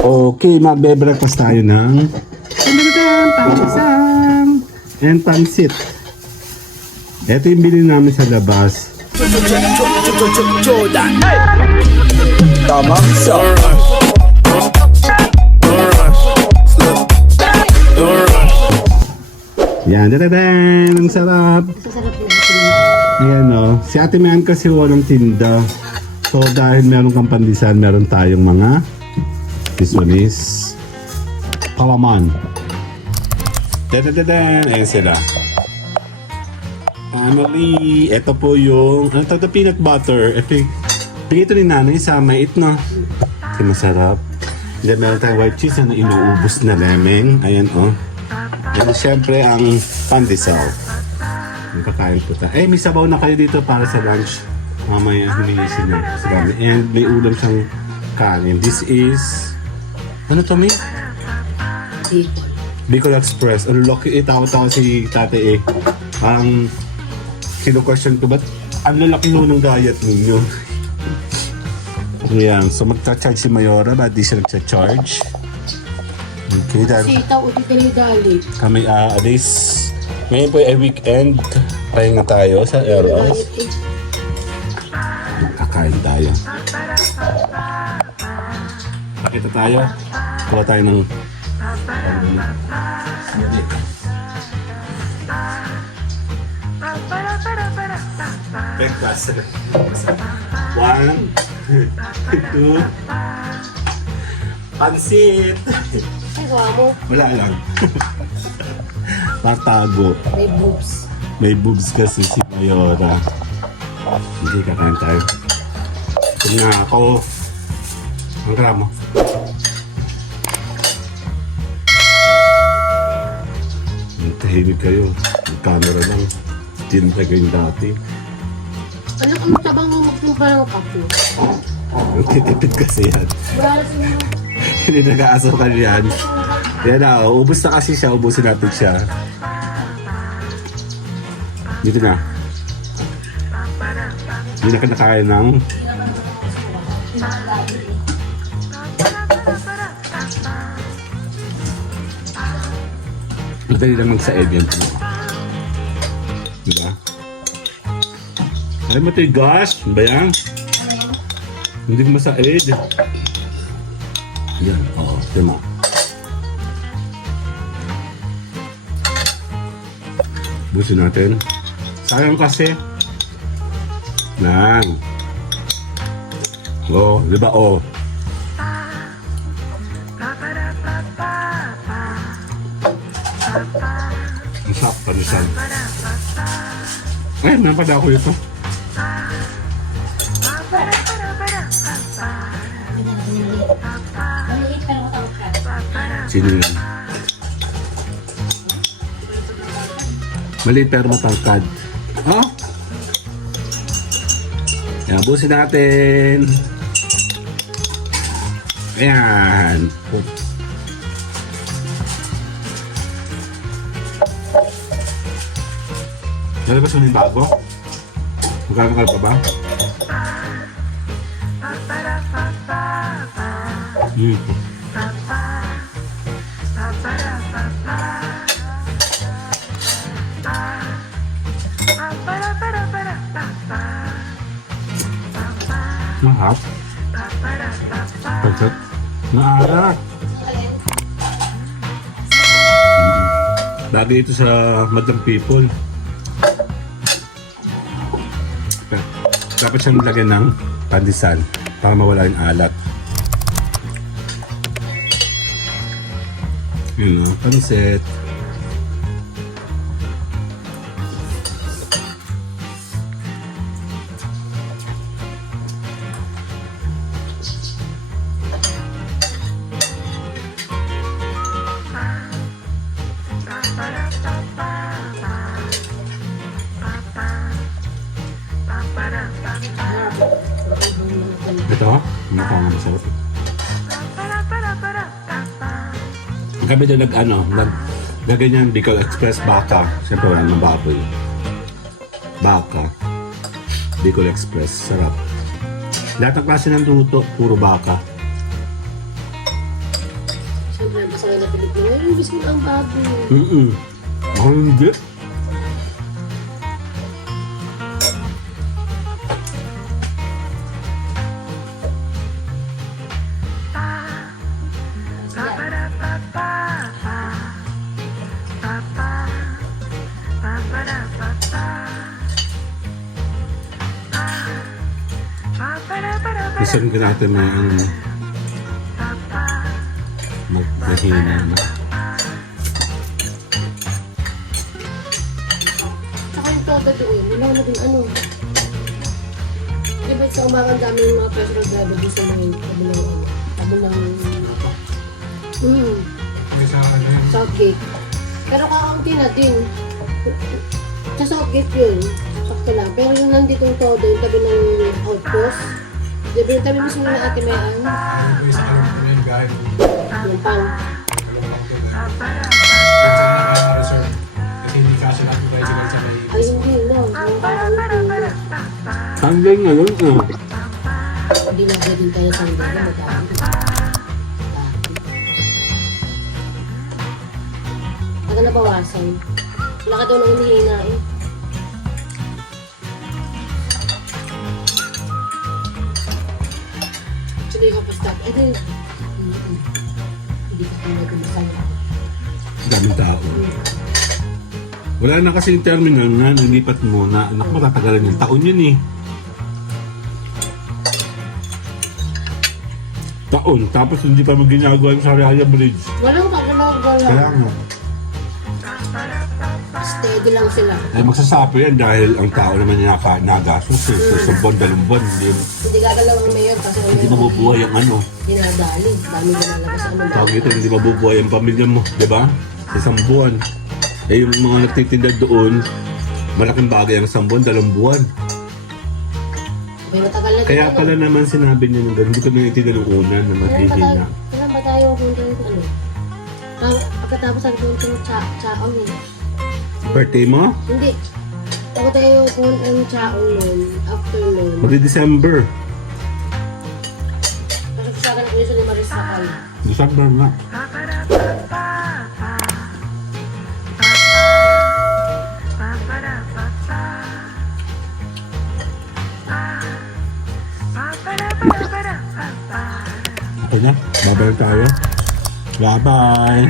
Okay, magbe-breakfast tayo ng pandesal and pansit. Ito yung bilhin namin sa labas. Tama sa Yan, dadadan! Ang sarap! Sasarap na ito. Ayan o. Si Ate Mian kasi walang tinda. So dahil meron kang pandesal, meron tayong mga this one is palaman. Dadadan! Ayan sila. Finally, ito po yung ano tawag na peanut butter. Ito yung bigay ito ni nanay sa mait na. Ito masarap. Then meron tayong white cheese na inuubos na lemon. Ayan o. And syempre ang pandesal. Magkakain po tayo. Eh, may sabaw na kayo dito para sa lunch. Mamaya humilisin na sa gabi. And may ulam siyang kanin. This is ano to, May? Dito. Bicol Express. Ano, lucky. Tawag-tawag si tate eh. Parang kino-question ko, ba't ang lalaki nun ng diet ninyo? Ayan. So magta-charge si Mayora, ba't di siya nagcha-charge? Okay, dahil Sitaw, uti ka na galit. kami alis. Ngayon po ay weekend. Pahinga tayo sa Eros. Kakain tayo. Pakita tayo. Kuha tayo ng breakfast. 1, 2, pansit. Ay, mo. Wala lang. Tatago. May boobs. May boobs kasi si Mayora. Hindi kakain tayo. Kung nga ako, ang gramo. Tahimik kayo. Yung camera lang. Tinta kayong dati. Ano kung tabang mo magtumpa ng kape? Ang titipid kasi yan. Wala na siya. Hindi nag-aasukal yan. Yan na, ubus na kasi siya. Ubusin natin siya. Dito na. Hindi na kinakain ng madali lang magsaid yan. Diba? Alam mo ito yung gas? Ano ba yan? Hindi ko masaid. Yan, oo. Tima. Busin natin. Sayang kasi. Nan. Oh, di ba? Oh. Ang sarap pa nisan. Ay, napada ako ito. Maliit pero matangkad. Sino yan? Maliit pero matangkad. Oh? Yan, busin natin. Ayan. Oh. Nalabas mo na yung bago? Magkakakal pa ba? Mahap. Pagkat. Naarak. Lagi ito sa Madlang People. Dapat siyang lagyan ng pandesal para mawala yung alat. Yun o, pansit. Ito, ano pa nga masarap. Kami doon gaganyan Bicol Express baka. Siyempre wala ng baboy. Baka. Bicol Express, sarap. Lahat ng klase ng luto, puro baka. problema sa kanila Pilipino. Yung gusto ko ang baboy. Ako hindi. Isang ka natin may ang mahina na. Tsaka yung todo doon, wala na din ano. Di ba sa umaga ang dami yung mga personal driver doon sa mga tabi ng Southgate. Pero kakaunti na din. Sa Southgate yun, sakto lang. Pero yung nandito yung todo, yung tabi ng outpost, di ba yung tabi mismo ng Ate Mayan? Yung pang. Ay, hindi na. Yung parang Sunday ngayon, hindi na din tayo sa hindi na madami. Taga nabawasan. Wala ka daw nang hinihina eh. Actually, kapag stop, eh din. Hindi ka talaga masaya. daming tao. Wala na kasi yung terminal na nilipat muna. Anak, matatagalan yung taon yun eh. Taon, tapos hindi pa mag-ginagawa yung Sariaya Bridge. Walang kagalaw-galaw. Kaya nga. Steady lang sila. Ay magsasapo yan dahil ang tao naman yung nagastos eh. Sa buwan, dalawang buwan. Hindi gagalaw ang mayor kasi ang Hindi mayor mabubuhay ang ano. dinadali. Dami ginalabas ang mga. Tawag ito, hindi mabubuhay ang pamilya mo. Di ba? Sa isang buwan. Eh yung mga nagtitinda doon, malaking bagay ang isang buwan, dalawang buwan. May matagal na Kaya din, pala naman sinabi niya nung gano'n, hindi ko naiintindihan ng una na maghihina. Kailan ba tayo punta ng ano? Pagkatapos ang punta ng chaong eh. Birthday mo? Hindi. Ako tayo punta ng chaong nun, after nun. Magdi-December. Kasi sa akin ang uliso ni Maris Sakal. December na. Okay na? Babalik tayo. Bye-bye!